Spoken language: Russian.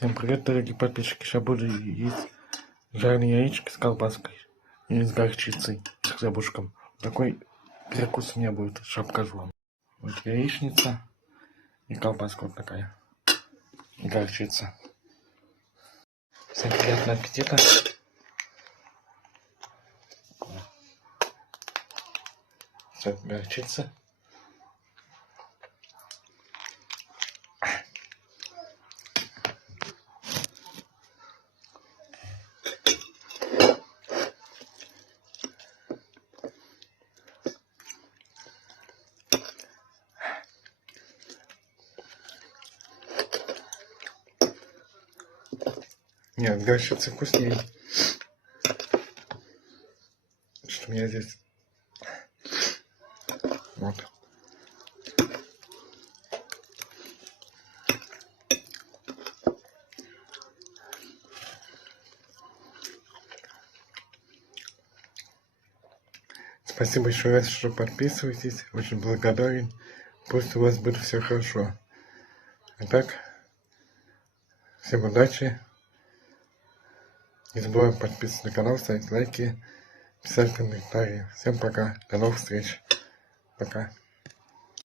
Всем привет, дорогие подписчики! Сейчас буду есть жареные яички с колбаской и с горчицей, с хлебушком. Такой перекус у меня будет, сейчас покажу вам. Вот яичница и колбаска вот такая, и горчица. Всем приятного аппетита! Все, горчица. Нет, горчица вкуснее. Что у меня здесь? Вот. Спасибо еще раз, что подписываетесь. Очень благодарен. Пусть у вас будет все хорошо. Итак, всем удачи. Не забываем подписываться на канал, ставить лайки, писать комментарии. Всем пока. До новых встреч. Пока.